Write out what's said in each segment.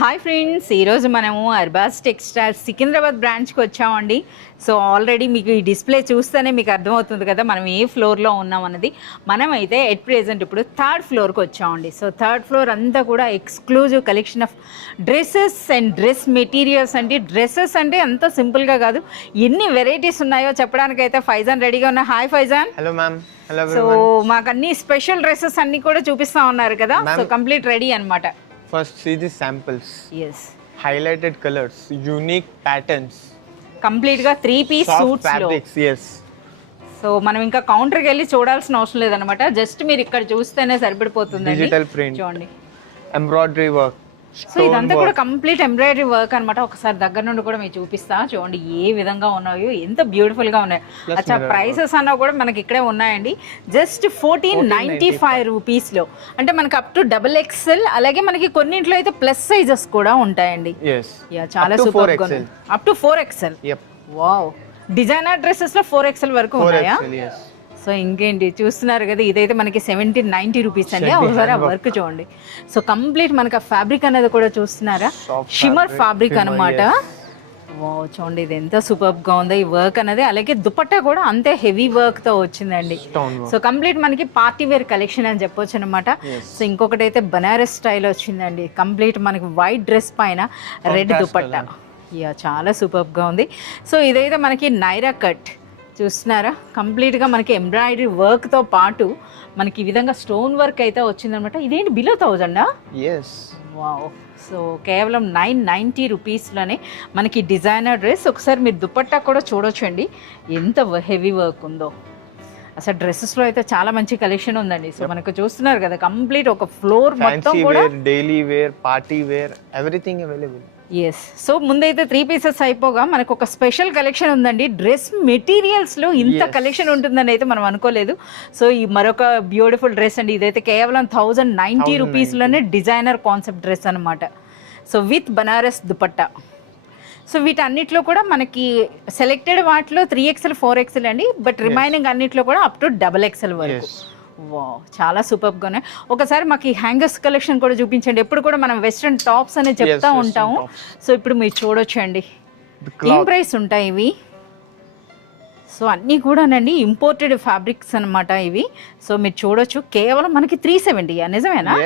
Hi friends, ఈరోజు మనము Arbaz textiles Secunderabad బ్రాంచ్కి వచ్చామండి. సో ఆల్రెడీ మీకు ఈ డిస్ప్లే చూస్తేనే మీకు అర్థమవుతుంది కదా మనం ఏ ఫ్లోర్లో ఉన్నాం అన్నది. మనమైతే ఎట్ ప్రెజెంట్ ఇప్పుడు థర్డ్ ఫ్లోర్కి వచ్చామండి. సో థర్డ్ ఫ్లోర్ అంతా కూడా exclusive collection of dresses and dress materials అండి. డ్రెస్సెస్ అంటే అంత సింపుల్గా కాదు, ఎన్ని వెరైటీస్ ఉన్నాయో చెప్పడానికైతే ఫైజాన్ రెడీగా ఉన్నా. Hi Faizan. Hello ma'am. Hello. So మాకు అన్ని స్పెషల్ డ్రెస్సెస్ అన్ని కూడా చూపిస్తా ఉన్నారు కదా. సో కంప్లీట్ రెడీ అనమాట. First, see the samples. Yes. Highlighted colors, unique patterns. Complete గా 3-piece soft సూట్స్ లో. fabrics, yes. సో మనం ఇంకా కౌంటర్కి వెళ్ళి చూడాల్సిన అవసరం లేదనమాట. జస్ట్ మీరు ఇక్కడ చూస్తేనే సరిపడిపోతుంది. Digital print. చూడండి, Embroidery work. సో ఇదంతా కూడా కంప్లీట్ ఎంబ్రాయిడరీ వర్క్ అనమాట. ఒకసారి దగ్గర నుండి కూడా మీకు చూపిస్తా. చూడండి ఏ విధంగా ఉన్నాయో, ఎంత బ్యూటిఫుల్ గా ఉన్నాయి. అచ్చా, ప్రైసెస్ అన్నా కూడా మనకి ఇక్కడే ఉన్నాయండి. జస్ట్ 1495 రూపీస్ లో, అంటే మనకి అప్ టు XXL, అలాగే మనకి కొన్నింట్లో అయితే ప్లస్ సైజెస్ కూడా ఉంటాయండి. చాలా సూపర్ గా ఉన్నాయి. Up to 4XL. Wow, designer dresses లో 4XL వరకు ఉన్నాయా? సో ఇంకేంటి చూస్తున్నారు కదా, ఇదైతే మనకి 1790 రూపీస్ అండి. ఒకసారి ఆ వర్క్ చూడండి. సో కంప్లీట్ మనకి ఆ ఫ్యాబ్రిక్ అనేది కూడా చూస్తున్నారా, షిమ్మర్ ఫ్యాబ్రిక్ అనమాట. వావ్, చూడండి ఇది ఎంత సూపర్ గా ఉందో ఈ వర్క్ అనేది. అలాగే దుపట్టా కూడా అంతే హెవీ వర్క్ తో వచ్చిందండి. సో కంప్లీట్ మనకి పార్టీ వేర్ కలెక్షన్ అని చెప్పొచ్చు అనమాట. సో ఇంకొకటి అయితే బనారస్ స్టైల్ వచ్చిందండి. కంప్లీట్ మనకి వైట్ డ్రెస్ పైన రెడ్ దుపట్టా. చాలా సూపర్ గా ఉంది. సో ఇదైతే మనకి నైరా కట్ చూస్తున్నారా, కంప్లీట్గా మనకి ఎంబ్రాయిడరీ వర్క్తో పాటు మనకి ఈ విధంగా స్టోన్ వర్క్ అయితే వచ్చిందనమాట. ఇదేంటి బిలో 1000? వావ్. సో కేవలం 990 రూపీస్లోనే మనకి డిజైనర్ డ్రెస్. ఒకసారి మీరు దుపట్టా కూడా చూడొచ్చండి ఎంత హెవీ వర్క్ ఉందో. అసలు డ్రెస్సెస్లో అయితే చాలా మంచి కలెక్షన్ ఉందండి. సో మనకు చూస్తున్నారు కదా, కంప్లీట్ ఒక ఫ్లోర్ మొత్తం కూడా daily wear, party wear, everything available. Yes. So ముందైతే 3 పీసెస్ అయిపోగా మనకు ఒక స్పెషల్ కలెక్షన్ ఉందండి. డ్రెస్ మెటీరియల్స్లో ఇంత కలెక్షన్ ఉంటుందని అయితే మనం అనుకోలేదు. సో ఈ మరొక బ్యూటిఫుల్ డ్రెస్ అండి. ఇదైతే కేవలం 1090 రూపీస్లోనే డిజైనర్ కాన్సెప్ట్ డ్రెస్ అనమాట. So with Banaras dupatta. So వీటన్నిటిలో కూడా మనకి సెలెక్టెడ్ వాటిలో 3XL 4XL అండి, బట్ రిమైనింగ్ అన్నిట్లో కూడా అప్ టు XXL వరకు. వావ్, చాలా సూపర్గా ఉన్నాయి. ఒకసారి మాకు ఈ హ్యాంగర్స్ కలెక్షన్ కూడా చూపించండి. ఎప్పుడు కూడా మనం వెస్ట్రన్ టాప్స్ అని చెప్తా ఉంటాము. సో ఇప్పుడు మీరు చూడొచ్చండి ఏం ప్రైస్ ఉంటాయి ఇవి. సో అన్నీ కూడానండి ఇంపోర్టెడ్ ఫ్యాబ్రిక్స్ అనమాట ఇవి. సో మీరు చూడొచ్చు, కేవలం మనకి 370. నిజమేనా?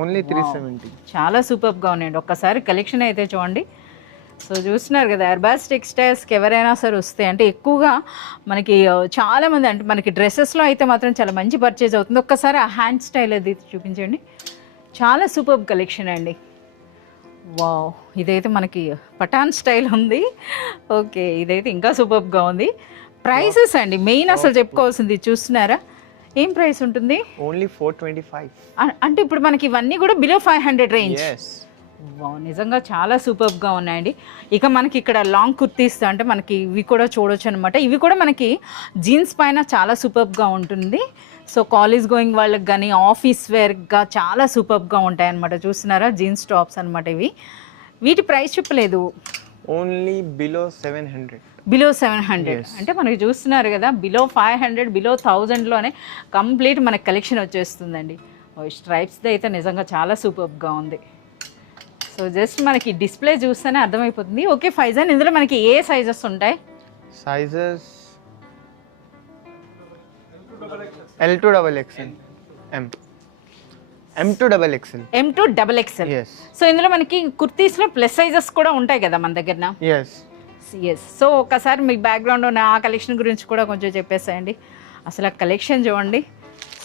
ఓన్లీ 370. చాలా సూపర్గా ఉన్నాయండి. ఒక్కసారి కలెక్షన్ అయితే చూడండి. సో చూస్తున్నారు కదా, అర్బాస్ టెక్స్టైల్స్కి ఎవరైనా సరే వస్తే, అంటే ఎక్కువగా మనకి చాలామంది, అంటే మనకి డ్రెస్సెస్లో అయితే మాత్రం చాలా మంచి పర్చేజ్ అవుతుంది. ఒక్కసారి ఆ హ్యాండ్ స్టైల్ అది చూపించండి. చాలా సూపర్ కలెక్షన్ అండి. వావ్, ఇదైతే మనకి పఠాన్ స్టైల్ ఉంది. ఓకే, ఇదైతే ఇంకా సూపర్గా ఉంది. ప్రైసెస్ అండి మెయిన్ అసలు చెప్పుకోవాల్సింది. చూస్తున్నారా ఏం ప్రైస్ ఉంటుంది? ఓన్లీ 425. అంటే ఇప్పుడు మనకి ఇవన్నీ కూడా బిలో 500 రేంజ్. వావ్, నిజంగా చాలా సూపర్గా ఉన్నాయండి. ఇక మనకి ఇక్కడ లాంగ్ కుర్తీస్ అంటే మనకి ఇవి కూడా చూడొచ్చు అనమాట. ఇవి కూడా మనకి జీన్స్ పైన చాలా సూపర్గా ఉంటుంది. సో కాలేజ్ గోయింగ్ వాళ్ళకి కానీ ఆఫీస్ వేర్గా చాలా సూపర్గా ఉంటాయి అనమాట. చూస్తున్నారా జీన్స్ టాప్స్ అనమాట ఇవి. వీటి ప్రైస్ చెప్పలేదు. Only below 700. బిలో 700 అంటే మనకి చూస్తున్నారు కదా, బిలో 500, బిలో 1000లోనే కంప్లీట్ మనకి కలెక్షన్ వచ్చేస్తుందండి. స్ట్రైప్స్ది అయితే నిజంగా చాలా సూపర్గా ఉంది. సో జస్ట్ మనకి డిస్ప్లే చూస్తేనే అర్థమైపోతుంది. ఓకే ఫైజాన్, ఇందులో మనకి ఏ సైజెస్ ఉంటాయి? Sizes L2 XXL, M2 XXL, M2 XXL. So ఇందులో మనకి కుర్తీస్లో ప్లస్ సైజెస్ కూడా ఉంటాయి కదా మన దగ్గర. ఎస్. సో ఒకసారి మీ బ్యాక్గ్రౌండ్ ఉన్న ఆ కలెక్షన్ గురించి కూడా కొంచెం చెప్పేసేయండి. అసలు ఆ కలెక్షన్ చూడండి.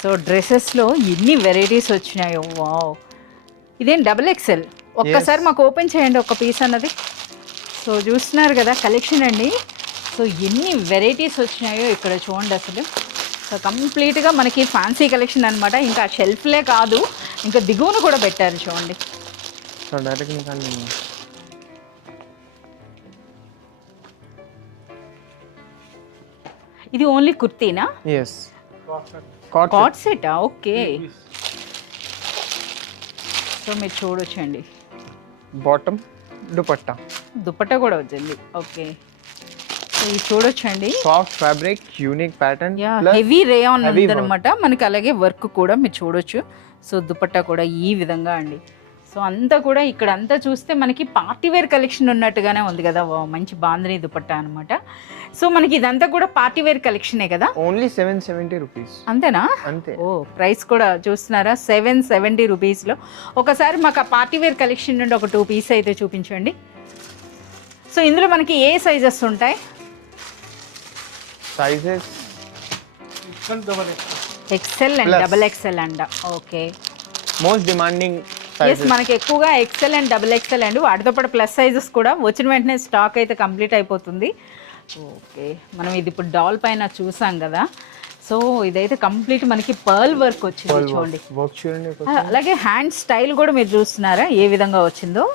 సో డ్రెస్సెస్లో ఎన్ని వెరైటీస్ వచ్చినాయో. వావ్, ఇదేం XXL. ఒక్కసారి మాకు ఓపెన్ చేయండి ఒక పీస్ అన్నది. సో చూస్తున్నారు కదా కలెక్షన్ అండి. సో ఎన్ని వెరైటీస్ వచ్చినాయో ఇక్కడ చూడండి అసలు. సో కంప్లీట్గా మనకి ఫ్యాన్సీ కలెక్షన్ అనమాట. ఇంకా షెల్ఫ్లే కాదు, ఇంకా దిగువను కూడా పెట్టారు చూడండి. ఇది ఓన్లీ కుర్తీనా? కాట్ సెటా? ఓకే. సో మీరు చూడొచ్చండి, బాటమ్ దుపట్టా కూడా వచ్చింది. ఓకే, సో ఇది చూడొచ్చండి. Soft fabric, unique pattern, heavy rayon ఉందన్నమాట మనకి. అలాగే వర్క్ కూడా మీరు చూడొచ్చు. సో దుపట్టా కూడా ఈ విధంగా అండి. సో అంతా కూడా ఇక్కడ అంతా చూస్తే మనకి పార్టీ వేర్ కలెక్షన్ ఉన్నట్టుగానే ఉంది కదా. మంచి బాందిని దుపట్టా అనమాట. సో మనకి ఇదంతా కూడా పార్టీ వేర్ కలెక్షనే కదా. Only 770 rupees. అంతేనా? అంతే. ఓ ప్రైస్ కూడా చూస్తున్నారా 770 రూపీస్లో. ఒకసారి మాకు ఆ పార్టీ వేర్ కలెక్షన్ నుండి ఒక 2 పీస్ అయితే చూపించండి. సో ఇందులో మనకి ఏ సైజెస్ ఉంటాయి? Sizes XL and double XL అంట. ఓకే, మోస్ట్ డిమాండింగ్ ఎస్ మనకి ఎక్కువగా ఎక్సెల్ అండ్ డబుల్ ఎక్సెల్ అండి. వాటితో పాటు ప్లస్ సైజెస్ కూడా వచ్చిన వెంటనే స్టాక్ అయితే కంప్లీట్ అయిపోతుంది. ఓకే, మనం ఇది ఇప్పుడు డాల్ పైన చూసాం కదా. సో ఇదైతే కంప్లీట్ మనకి పర్ల్ వర్క్ వచ్చింది చూడండి. అలాగే హ్యాండ్ స్టైల్ కూడా మీరు చూస్తున్నారా ఏ విధంగా వచ్చిందో.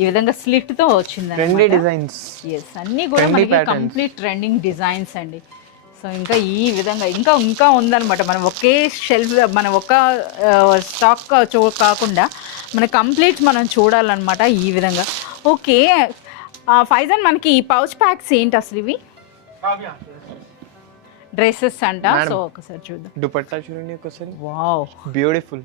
ఈ విధంగా స్లిట్ తో వచ్చింది డిజైన్స్. ఎస్ అన్నీ కూడా మనకి కంప్లీట్ ట్రెండింగ్ డిజైన్స్ అండి. సో ఇంకా ఈ విధంగా ఇంకా ఉందన్నమాట. మనం ఒకే షెల్ఫ్ మనం ఒక స్టాక్ కాకుండా మన కంప్లీట్ మనం చూడాలన్నమాట ఈ విధంగా. ఓకే ఫైజన్, మనకి ఈ పౌచ్ ప్యాక్స్ ఏంటి అసలు? ఇవి డ్రెస్సెస్ అంట. సో ఒకసారి చూద్దాం. దుపట్టా చూడండి ఒకసారి. Wow, beautiful.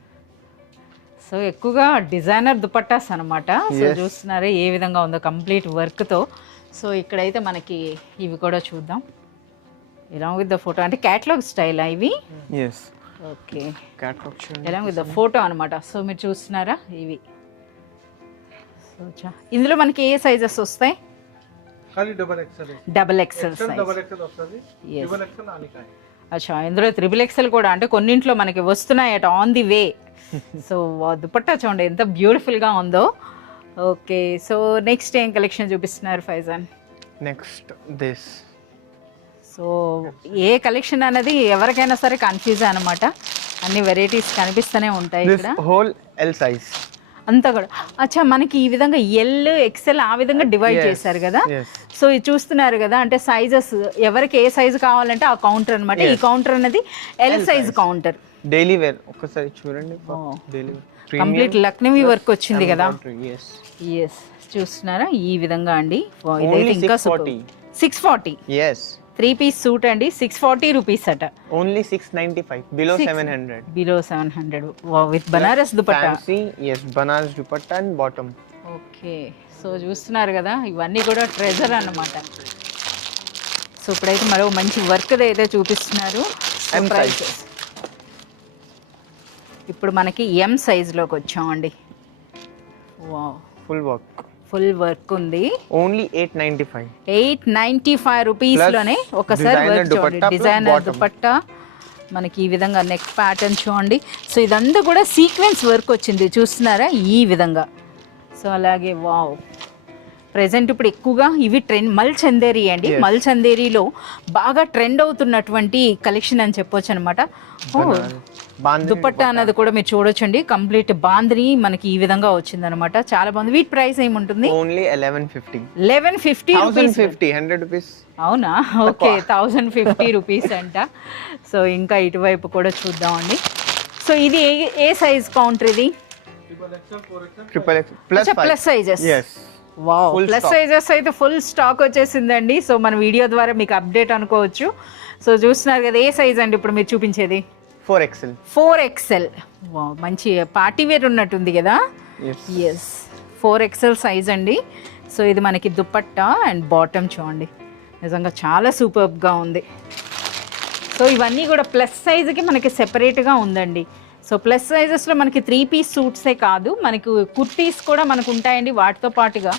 సో ఎక్కువగా డిజైనర్ దుపట్టాస్ అనమాట. సో చూస్తున్నారా ఏ విధంగా ఉందో కంప్లీట్ వర్క్తో. సో ఇక్కడైతే మనకి ఇవి కూడా చూద్దాం. ఎలాంగ్ విత్ ద ఫోటో అంటే క్యాటలాగ్ స్టైలా ఇవి? ఎస్. ఓకే, క్యాటలాగ్ చూడండి ఎలాంగ్ విత్ ద ఫోటో అనమాట. సో మీరు చూస్తున్నారా ఇవి. సో ఇందులో మనకి ఏ సైజెస్ వస్తాయి? Double XL size. అచ్చా, ఇందులో త్రిబుల్ ఎక్సెల్ కూడా అంటే కొన్నింట్లో మనకి వస్తున్నాయి అట on the way. So dupatta చూడండి ఎంత బ్యూటిఫుల్గా ఉందో. ఓకే, సో నెక్స్ట్ ఏం కలెక్షన్ చూపిస్తున్నారు Faizan? Next this. So A collection అనేది ఎవరికైనా సరే కన్ఫ్యూజ్ అనమాట. అన్ని వెరైటీస్ కనిపిస్తూనే ఉంటాయి ఇక్కడ. హోల్ ఎల్ సైజ్ అంతా కూడా. అచ్చా, మనకి ఈ విధంగా ఎల్ ఎక్సెల్ ఆ విధంగా డివైడ్ చేశారు కదా. సో ఇది చూస్తున్నారు కదా, అంటే సైజెస్ ఎవరికి ఏ సైజ్ కావాలంటే ఆ కౌంటర్ అనమాట. ఈ కౌంటర్ అనేది L size counter. Daily wear ఒకసారి చూడండి. Daily wear complete Lucknowi work వచ్చింది కదా. ఎస్ చూస్తున్నారా ఈ విధంగా అండి. ఇదైతే ఇంకా 640. yes 3 పీస్ సూట్ అండి. 640 రూపీస్ అట. Only 695 below 700. Below 700 with Banaras dupatta. yes Banaras dupatta and bottom. Okay, so చూస్తున్నారు కదా ఇవన్నీ కూడా ట్రెజర్ అన్నమాట. సో ఇప్పుడైతే మరో మంచి వర్క్ అయితే చూపిస్తున్నారు. ఇప్పుడు మనకి ఎం సైజ్లోకి వచ్చామండి. వావ్, ఫుల్ వర్క్ ఉంది. ఓన్లీ 895. 895 రూపీస్లోనే ఒకసారి వర్క్ చూడండి. డిజైనర్ దుపట్టా మనకి ఈ విధంగా నెక్ ప్యాటర్న్ చూడండి. సో ఇదంతా కూడా సీక్వెన్స్ వర్క్ వచ్చింది చూస్తున్నారా ఈ విధంగా. సో అలాగే వావ్, ప్రెజెంట్ ఇప్పుడు ఎక్కువగా ఇవి ట్రెండ్ మల్ చందేరి అండి. మల్ చందేరిలో బాగా ట్రెండ్ అవుతున్నటువంటి కలెక్షన్ అని చెప్పొచ్చు అనమాట. దుపట్టా అన్నది కూడా మీరు చూడొచ్చండి. కంప్లీట్ బాంద్రీ మనకి ఈ విధంగా వచ్చింది అనమాట. చాలా బాగుంది. వీటి ప్రైస్ ఏముంటుంది? ఓన్లీ 1150. 1150 100 రూపీస్. అవునా? ఓకే, 1050 రూపీస్ అంట. సో ఇంకా ఇటువైపు కూడా చూద్దామండి. సో ఇది ఏ సైజ్ కౌంటర్? ఇది plus sizes. Wow, plus sizes అయితే ఫుల్ స్టాక్ వచ్చేసిందండి. సో మన వీడియో ద్వారా మీకు అప్డేట్ అనుకోవచ్చు. సో చూస్తున్నారు కదా ఏ సైజ్ అండి ఇప్పుడు మీరు చూపించేది? 4XL. వావ్, మంచి పార్టీ వేర్ ఉన్నట్టుంది కదా. ఎస్ 4XL సైజ్ అండి. సో ఇది మనకి దుపట్టా అండ్ బాటమ్ చూడండి, నిజంగా చాలా సూపర్గా ఉంది. సో ఇవన్నీ కూడా ప్లస్ సైజ్కి మనకి సెపరేట్గా ఉందండి. సో ప్లస్ సైజెస్లో మనకి 3 పీస్ సూట్సే కాదు, మనకి కుర్తీస్ కూడా మనకు ఉంటాయండి. వాటితో పాటుగా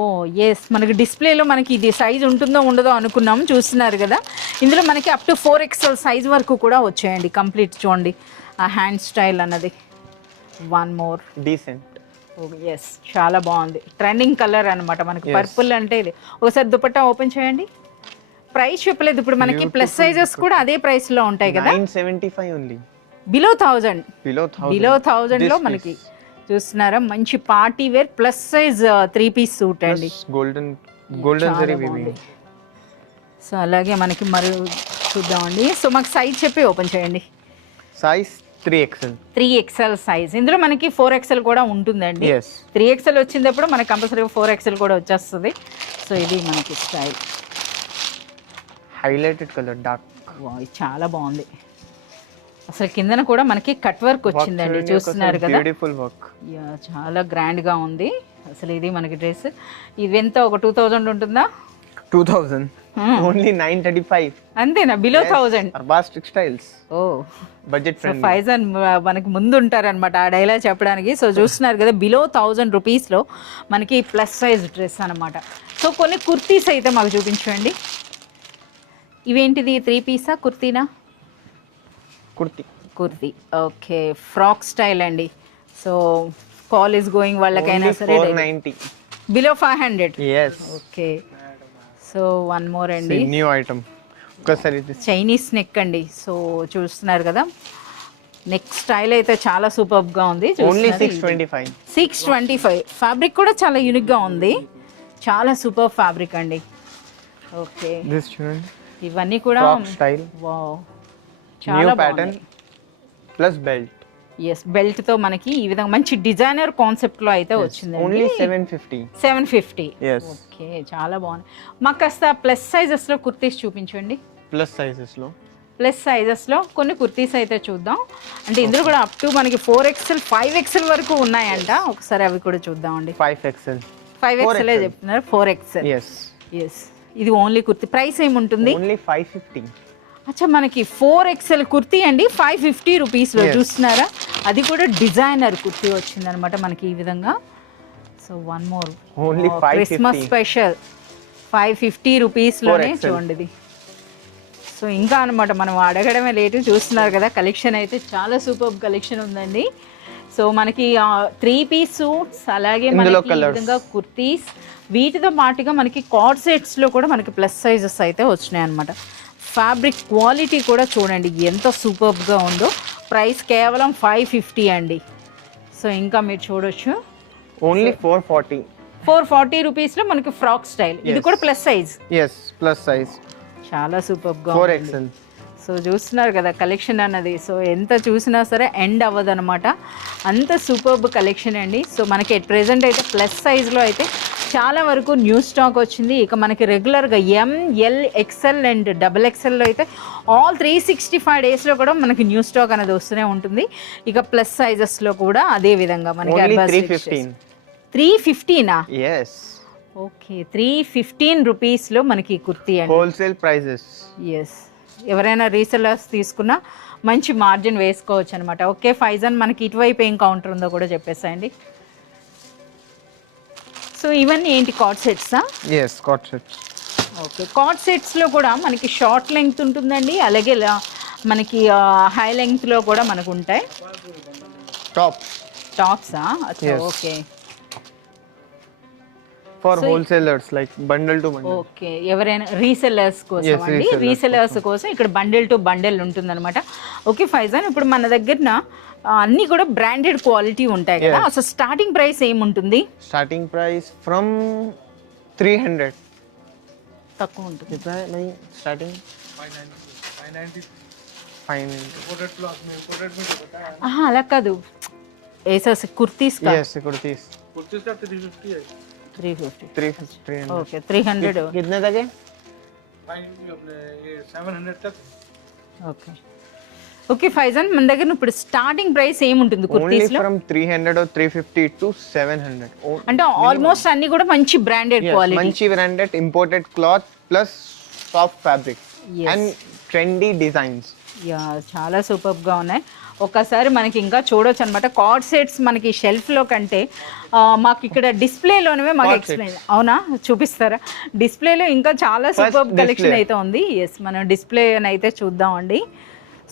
ఓ ఎస్, మనకి డిస్ప్లేలో మనకి ఇది సైజ్ ఉంటుందో ఉండదో అనుకున్నాం. చూస్తున్నారు కదా ఇందులో మనకి అప్ టు 4XL సైజ్ వరకు కూడా వచ్చాయండి. కంప్లీట్ చూడండి ఆ హ్యాండ్ స్టైల్ అన్నది. One more decent. ఎస్ చాలా బాగుంది. ట్రెండింగ్ కలర్ అనమాట మనకి పర్పుల్ అంటే ఇది. ఒకసారి దుపట్టా ఓపెన్ చేయండి. ప్రైస్ చెప్పలేదు ఇప్పుడు మనకి. ప్లస్ సైజెస్ కూడా అదే ప్రైస్ లో ఉంటాయి కదా. 975 ఓన్లీ. బిలో 1000 లో మనకి చూస్తున్నారా మంచి party wear plus size 3 piece suit అండి. Golden zari weaving. సో అలాగే మనకి మరి చూద్దామండి. సో మాకు సైజ్ చెప్పి ఓపెన్ చేయండి. Size 3XL size. ఇందులో మనకి 4XL కూడా ఉంటుందండి. 3XL వచ్చినప్పుడు మనకి కంపల్సరీగా 4XL కూడా వచ్చేస్తుంది. సో ఇది మనకి స్టైల్. Highlighted colour dark. చాలా బాగుంది. అసలు కిందన కూడా మనకి కట్ వర్క్ వచ్చిందండి, చూస్తున్నారు కదా. Beautiful work. యా, చాలా గ్రాండ్ గా ఉంది అసలు ఇది మనకి డ్రెస్. ఇది ఎంత, ఒక 2000 ఉంటుందా? 2000 ఓన్లీ 935 అంతేనా? బిలో 1000. అర్బాస్ టెక్స్టైల్స్. ఓ, బడ్జెట్ ఫ్రెండ్లీ. ఫైజాన్ మనకి ముందు ఉంటారనమాట ఆ డైలాగ్ చెప్పడానికి. సో చూస్తున్నారు కదా, బిలో 1000 రూపీస్లో మనకి ప్లస్ సైజ్ డ్రెస్ అనమాట. సో కొన్ని కుర్తీస్ అయితే మాకు చూపించండి. ఇవేంటిది, 3 పీసా కుర్తీనా? కుర్తీ. ఓకే, ఫ్రాక్ స్టైల్ అండి. సో కాలేజ్ గోయింగ్ వాళ్ళకైనా సరే. 490. Below 500. yes. Okay, so one more అండి. New item. ఒకసారి చైనీస్ నెక్ అండి. సో చూస్తున్నారు కదా, నెక్ స్టైల్ అయితే చాలా సూపర్ గా ఉంది. ఓన్లీ 625. 625. ఫ్యాబ్రిక్ కూడా చాలా యూనిక్ గా ఉంది, చాలా సూపర్ ఫ్యాబ్రిక్ అండి. ఓకే, దిస్ చూడండి, ఇవన్నీ కూడా స్టైల్. వావ్, న్యూ చాలా pattern plus belt. Yes, belt తో మనకి ఈ విధంగా మంచి డిజైనర్ కాన్సెప్ట్ లో అయితే వచ్చింది. ఓన్లీ 750. 750. yes. ఓకే, చాలా బాగుంది. మాకు కాస్త ప్లస్ సైజెస్ లో కుర్తీస్ చూపించండి. ప్లస్ సైజెస్ లో, ప్లస్ సైజెస్ లో కొన్ని కుర్తీస్ అయితే చూద్దాం. అంటే ఇందులో కూడా అప్ టు మనకి 4XL 5XL వరకు ఉన్నాయంట. ఒకసారి అవి కూడా చూద్దామండి. 5XL 5XL చెప్తున్నారు, 4XL. yes. ఎస్, ఇది ఓన్లీ కుర్తీ. ప్రైస్ ఏముంటుంది? ఓన్లీ 550. అచ్చా, మనకి 4XL కుర్తీ అండి 550 రూపీస్లో. చూస్తున్నారా, అది కూడా డిజైనర్ కుర్తీ వచ్చిందనమాట మనకి ఈ విధంగా. So one more, only 550. Christmas special 550 రూపీస్లోనే 4XL. చూడండి ఇది. సో ఇంకా అనమాట మనం అడగడమే లేటు. చూస్తున్నారు కదా, కలెక్షన్ అయితే చాలా సూపర్ కలెక్షన్ ఉందండి. సో మనకి 3 పీస్ సూట్స్, అలాగే మనకి ఈ విధంగా కుర్తీస్, వీటితో పాటుగా మనకి కార్డ్ సెట్స్లో కూడా మనకి ప్లస్ సైజెస్ అయితే వచ్చినాయి అనమాట. ఫ్యాబ్రిక్ క్వాలిటీ కూడా చూడండి ఎంత సూపర్గా ఉందో. ప్రైస్ కేవలం 550 అండి. సో ఇంకా మీరు చూడొచ్చు, ఓన్లీ 440. 440 రూపీస్లో మనకి ఫ్రాక్ స్టైల్. ఇది కూడా plus size. yes, plus size. చాలా సూపర్గా 4XL. సో చూస్తున్నారు కదా కలెక్షన్ అన్నది. సో ఎంత చూసినా సరే ఎండ్ అవ్వదు అనమాట, అంత సూపర్బ్ కలెక్షన్ అండి. సో మనకి ఎట్ ప్రెజెంట్ అయితే ప్లస్ సైజ్లో అయితే చాలా వరకు న్యూ స్టాక్ వచ్చింది. ఇక మనకి రెగ్యులర్గా ML XL అండ్ XXLలో అయితే ఆల్ 365 డేస్లో కూడా మనకి న్యూ స్టాక్ అనేది వస్తూనే ఉంటుంది. ఇక ప్లస్ సైజెస్లో కూడా అదే విధంగా మనకి 315నా? yes. ఓకే, 315 రూపీస్లో మనకి కుర్తీ అండి, హోల్సేల్ ప్రైజెస్. ఎస్, ఎవరైనా రీసెలర్స్ తీసుకున్నా మంచి మార్జిన్ వేసుకోవచ్చు అనమాట. ఓకే ఫైజాన్, మనకి ఇటువైపు ఏం కౌంటర్ ఉందో కూడా చెప్పేసాయండి. సో ఇవన్నీ ఏంటి, కార్డ్ సెట్సా? yes, card sets. Okay, card సెట్స్లో కూడా మనకి షార్ట్ లెంగ్త్ ఉంటుందండి, అలాగే మనకి హై లెంగ్త్లో కూడా మనకు ఉంటాయి. టాప్సా? Okay, for wholesalers like bundle to bundle. Okay, ఎవరైనా రీసెలర్స్ కోసం అండి, రీసెలర్స్ కోసం ఇక్కడ బండిల్ టు బండిల్ ఉంటుందన్నమాట. ఓకే ఫైజాన్, ఇప్పుడు మన దగ్గర అన్నీ కూడా బ్రాండెడ్ క్వాలిటీ ఉంటాయి కదా, అసలు స్టార్టింగ్ ప్రైస్ ఏముంటుంది? Starting price from 300. తక్కువ ఉంటుంది. స్టార్టింగ్ 590. అలా కాదు, ఏసస్ కుర్తీస్ కా? yes, కుర్తీస్. कुर्तीस का 350 है. 350. ఓకే, 300. कितने तक है? अपने ये 700 तक. ఓకే, ఓకే ఫైజాన్, మన దగ్గర ఇప్పుడు స్టార్టింగ్ ప్రైస్ ఏముంటుంది కుర్తీస్ లో? From 300 or 350 to 700. అంటే ఆల్మోస్ట్ అన్ని కూడా మంచి బ్రాండెడ్ క్వాలిటీ, మంచి branded imported cloth plus soft fabric and trendy designs. Yeah, చాలా సూపర్ గా ఉన్నాయి. ఒకసారి మనకి ఇంకా చూడొచ్చు అనమాట. కార్డ్ సెట్స్ మనకి షెల్ఫ్ లో కంటే మాకు ఇక్కడ డిస్ప్లేలోనే మాకు ఎక్స్ప్లెయిన్, అవునా చూపిస్తారా? డిస్ప్లేలో ఇంకా చాలా సూపర్ కలెక్షన్ అయితే ఉంది. ఎస్, మనం డిస్ప్లే అయితే చూద్దామండి.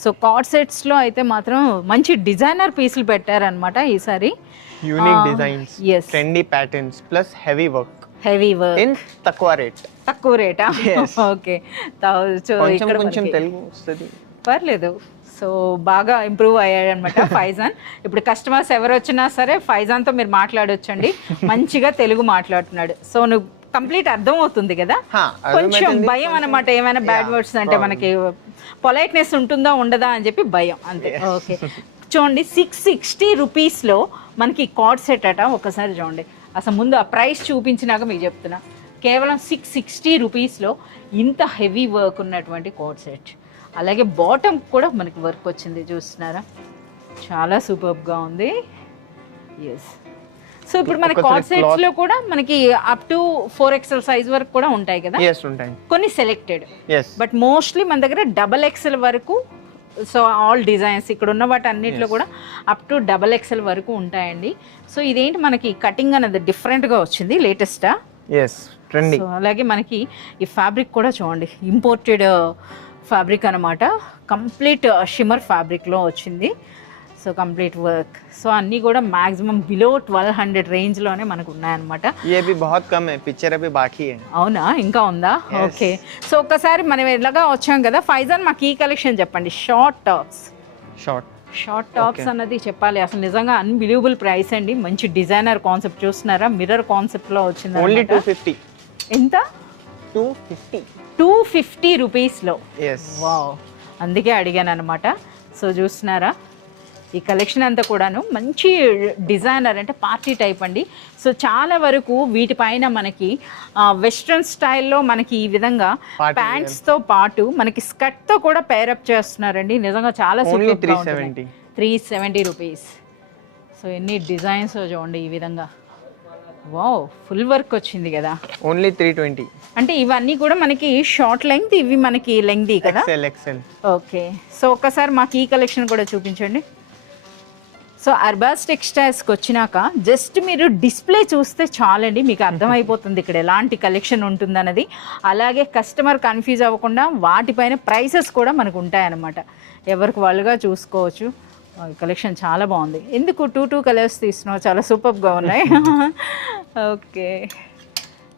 సో కార్డ్ సెట్స్లో అయితే మాత్రం మంచి డిజైనర్ పీసులు పెట్టారనమాట ఈసారి. Unique designs, yes, trendy patterns plus heavy work in తక్కువ రేట్. తక్కువ రేటా? ఓకే, ఇక్కడ కొంచెం తెలుగు వస్తుంది, పర్లేదు. సో బాగా ఇంప్రూవ్ అయ్యాడనమాట ఫైజాన్. ఇప్పుడు కస్టమర్స్ ఎవరు వచ్చినా సరే ఫైజాన్తో మీరు మాట్లాడొచ్చండి, మంచిగా తెలుగు మాట్లాడుతున్నాడు. సో నువ్వు కంప్లీట్ అర్థం అవుతుంది కదా. కొంచెం భయం అనమాట, ఏమైనా బ్యాడ్ వర్డ్స్ అంటే మనకి పొలైట్నెస్ ఉంటుందా ఉండదా అని చెప్పి భయం, అంతే. ఓకే, చూడండి 660 రూపీస్లో మనకి కార్డ్ సెట్ అట. ఒకసారి చూడండి, అసలు ముందు ఆ ప్రైస్ చూపించినాక మీకు చెప్తున్నా. కేవలం 660 రూపీస్లో ఇంత హెవీ వర్క్ ఉన్నటువంటి కార్డ్ సెట్. అలాగే బాటమ్ కూడా మనకి వర్క్ వచ్చింది, చూస్తున్నారా, చాలా సూపర్గా ఉంది. ఎస్. సో ఇప్పుడు మనకి కార్డ్ సెట్స్ లో కూడా మనకి అప్ టు 4XL సైజ్ వరకు కూడా ఉంటాయి కదా? yes ఉంటాయి, కొన్ని సెలెక్టెడ్. yes బట్ మోస్ట్లీ మన దగ్గర XXL వరకు, సో ఆల్ డిజైన్స్ ఇక్కడ ఉన్న వాటి అన్నిట్లో కూడా అప్ టు XXL వరకు ఉంటాయండి. సో ఇదేంటి మనకి కటింగ్ అనేది డిఫరెంట్గా వచ్చింది, లేటెస్టా? yes trendy. సో అలాగే మనకి ఈ ఫ్యాబ్రిక్ కూడా చూడండి, ఇంపోర్టెడ్ ఫ్యాబ్రిక్ అనమాట, కంప్లీట్ షిమ్మర్ ఫ్యాబ్రిక్లో వచ్చింది. So complete work. సో అన్నీ కూడా మాక్సిమం బిలో 1200 రేంజ్లోనే మనకు ఉన్నాయన్నమాట. ये भी बहुत कम है, पिक्चर अभी बाकी है. అవునా, ఇంకా ఉందా? ఓకే. సో ఒక్కసారి మనం ఎలాగా వచ్చాం కదా, ఫైజాన్ మాకు ఈ కలెక్షన్ చెప్పండి. షార్ట్ టాప్స్ అన్నది చెప్పాలి. అసలు నిజంగా అన్బిలీవబుల్ ప్రైస్ అండి. మంచి డిజైనర్ కాన్సెప్ట్ చూస్తున్నారా, మిర్రర్ కాన్సెప్ట్లో వచ్చింది. ఓన్లీ 250. ఎంత? 250 రూపీస్లో. వావ్, అందుకే అడిగాను అనమాట. సో చూస్తున్నారా, ఈ కలెక్షన్ అంతా కూడాను మంచి డిజైనర్, అంటే పార్టీ టైప్ అండి. సో చాలా వరకు వీటిపైన మనకి వెస్ట్రన్ స్టైల్లో మనకి ఈ విధంగా ప్యాంట్స్తో పాటు మనకి స్కర్ట్తో కూడా పేరప్ చేస్తున్నారండి. నిజంగా చాలా సూపర్. 370 రూపీస్. సో ఎన్ని డిజైన్స్ చూడండి ఈ విధంగా. వావ్, ఫుల్ వర్క్ వచ్చింది కదా. ఓన్లీ 320. అంటే ఇవన్నీ కూడా మనకి షార్ట్ లెంగ్త్, ఇవి మనకి లెంగ్త్ కదా? XL. ఓకే. సో ఒక్కసారి మాకు ఈ కలెక్షన్ కూడా చూపించండి. సో అర్బాస్ టెక్స్టైల్స్కి వచ్చినాక జస్ట్ మీరు డిస్ప్లే చూస్తే చాలండి, మీకు అర్థమైపోతుంది ఇక్కడ ఎలాంటి కలెక్షన్ ఉంటుందన్నది. అలాగే కస్టమర్ కన్ఫ్యూజ్ అవ్వకుండా వాటిపైన ప్రైసెస్ కూడా మనకు ఉంటాయన్నమాట, ఎవరికి వాళ్ళుగా చూసుకోవచ్చు. కలెక్షన్ చాలా బాగుంది. ఎందుకు 2 కలర్స్ తీస్తున్నావు? చాలా సూపర్గా ఉన్నాయి. ఓకే,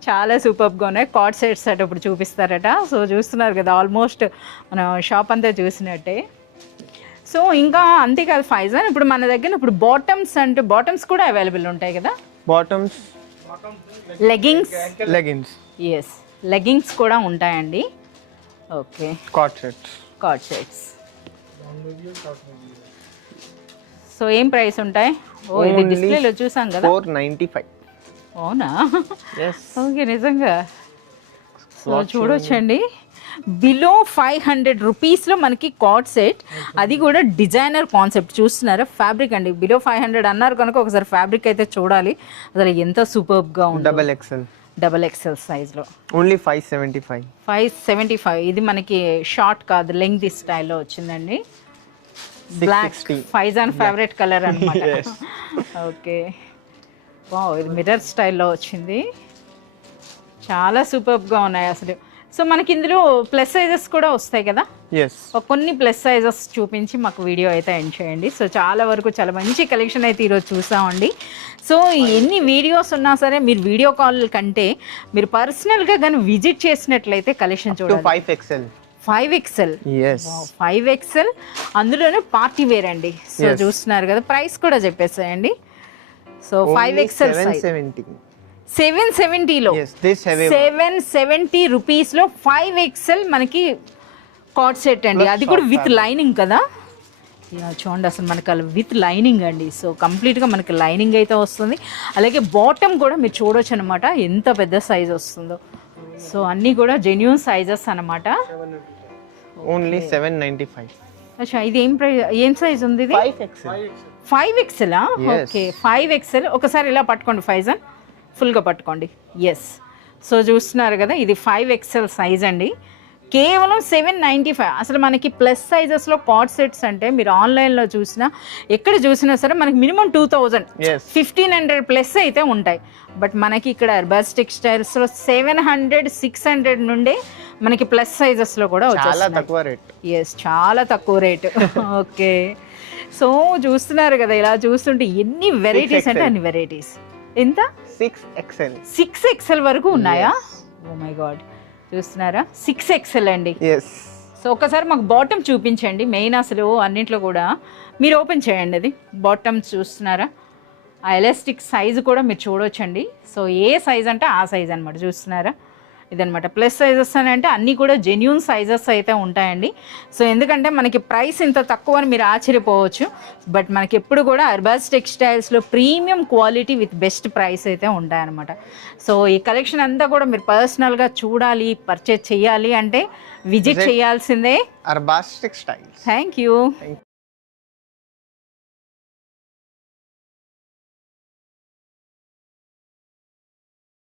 చాలా సూపర్గా ఉన్నాయి. కార్డ్ సెట్స్ అట ఇప్పుడు చూపిస్తారట. సో చూస్తున్నారు కదా, ఆల్మోస్ట్ మన షాప్ అంతా చూసినట్టే. సో ఇంకా అంతేకాదు ఫైజాన్, ఇప్పుడు మన దగ్గర ఇప్పుడు బాటమ్స్ కూడా అవైలబుల్ ఉంటాయి కదా? Bottoms, leggings. ఎస్, లెగ్గింగ్స్ కూడా ఉంటాయండి. Okay, card sets. సో ఏం ప్రైస్ ఉంటాయి? ఓ, ఇది డిస్ప్లేలో చూసాం కదా, 495. అవునా? ఓకే, నిజంగా. సో చూడొచ్చండి, బిలో 500 రూపీస్లో మనకి కార్డ్ సెట్, అది కూడా డిజైనర్ కాన్సెప్ట్. చూస్తున్నారా ఫ్యాబ్రిక్ అండి, బిలో 500 అన్నారు కనుక ఒకసారి ఫ్యాబ్రిక్ అయితే చూడాలి అసలు ఎంత సూపర్గా ఉంది. XXL సైజ్లో ఓన్లీ 575. ఇది మనకి షార్ట్ కాదు, లెంగ్త్ స్టైల్లో వచ్చిందండి. బ్లాక్ ఫైజాన్ ఫేవరెట్ కలర్ అనమాట. ఓకే, వావ్, ఇది మిర్రర్ స్టైల్లో వచ్చింది. చాలా సూపర్గా ఉన్నాయి అసలు. సో మనకి ఇందులో ప్లస్ సైజెస్ కూడా వస్తాయి కదా? కొన్ని ప్లస్ సైజెస్ చూపించి మాకు వీడియో అయితే ఎండ్ చేయండి. సో చాలా వరకు చాలా మంచి కలెక్షన్ అయితే ఈరోజు చూసామండి. సో ఎన్ని వీడియోస్ ఉన్నా సరే మీరు వీడియో కాల్ కంటే మీరు పర్సనల్గా కానీ విజిట్ చేసినట్లయితే కలెక్షన్ చూడండి. 5XL అందులోనే పార్టీ వేర్ అండి. సో చూస్తున్నారు కదా, ప్రైస్ కూడా చెప్పేసాయండి. సో 5XL 770లో 770 రూపీస్లో 5XL మనకి కార్డ్ సెట్ అండి. అది కూడా విత్ లైనింగ్ కదా? చూడండి అసలు మనకి విత్ లైనింగ్ అండి. సో కంప్లీట్గా మనకి లైనింగ్ అయితే వస్తుంది. అలాగే బాటమ్ కూడా మీరు చూడొచ్చు అనమాట, ఎంత పెద్ద సైజ్ వస్తుందో. సో అన్నీ కూడా జెన్యూన్ సైజెస్ అనమాట. ఓన్లీ 795. అచ్చా, ఇది ఏం సైజ్ ఉంది? ఇది 5XL. Okay, 5XL. ఒకసారి ఇలా పట్టుకోండి ఫైజాన్, ఫుల్గా పట్టుకోండి. ఎస్. సో చూస్తున్నారు కదా, ఇది 5XL సైజ్ అండి, కేవలం 795. అసలు మనకి ప్లస్ సైజెస్లో కార్డ్ సెట్స్ అంటే మీరు ఆన్లైన్లో చూసినా ఎక్కడ చూసినా సరే మనకి మినిమం 2000, 1500 ప్లస్ అయితే ఉంటాయి. బట్ మనకి ఇక్కడ అర్బాస్ టెక్స్టైల్స్లో 700, 600 నుండే మనకి ప్లస్ సైజెస్లో కూడా వచ్చేస్తాయి. ఎస్, చాలా తక్కువ రేటు. ఓకే, సో చూస్తున్నారు కదా, ఇలా చూస్తుంటే ఎన్ని వెరైటీస్ అంటే అన్ని వెరైటీస్. ఎంత? 6XL వరకు ఉన్నాయా? ఓ మై గాడ్, చూస్తున్నారా, 6XL అండి. సో ఒకసారి మాకు బాటమ్ చూపించండి. మెయిన్ అసలు అన్నింటిలో కూడా మీరు ఓపెన్ చేయండి, అది బాటమ్ చూస్తున్నారా, ఆ ఎలాస్టిక్ సైజు కూడా మీరు చూడొచ్చండి. సో ఏ సైజ్ అంటే ఆ సైజ్ అనమాట, చూస్తున్నారా, ఇదనమాట. ప్లస్ సైజెస్ అని అంటే అన్నీ కూడా జెన్యూన్ సైజెస్ అయితే ఉంటాయండి. సో ఎందుకంటే మనకి ప్రైస్ ఇంత తక్కువ అని మీరు ఆశ్చర్యపోవచ్చు, బట్ మనకి ఎప్పుడు కూడా అర్బాజ్ టెక్స్టైల్స్లో premium quality with best price అయితే ఉంటాయన్నమాట. సో ఈ కలెక్షన్ అంతా కూడా మీరు పర్సనల్గా చూడాలి, పర్చేజ్ చేయాలి అంటే విజిట్ చేయాల్సిందే Arbaz Textiles. Thank you.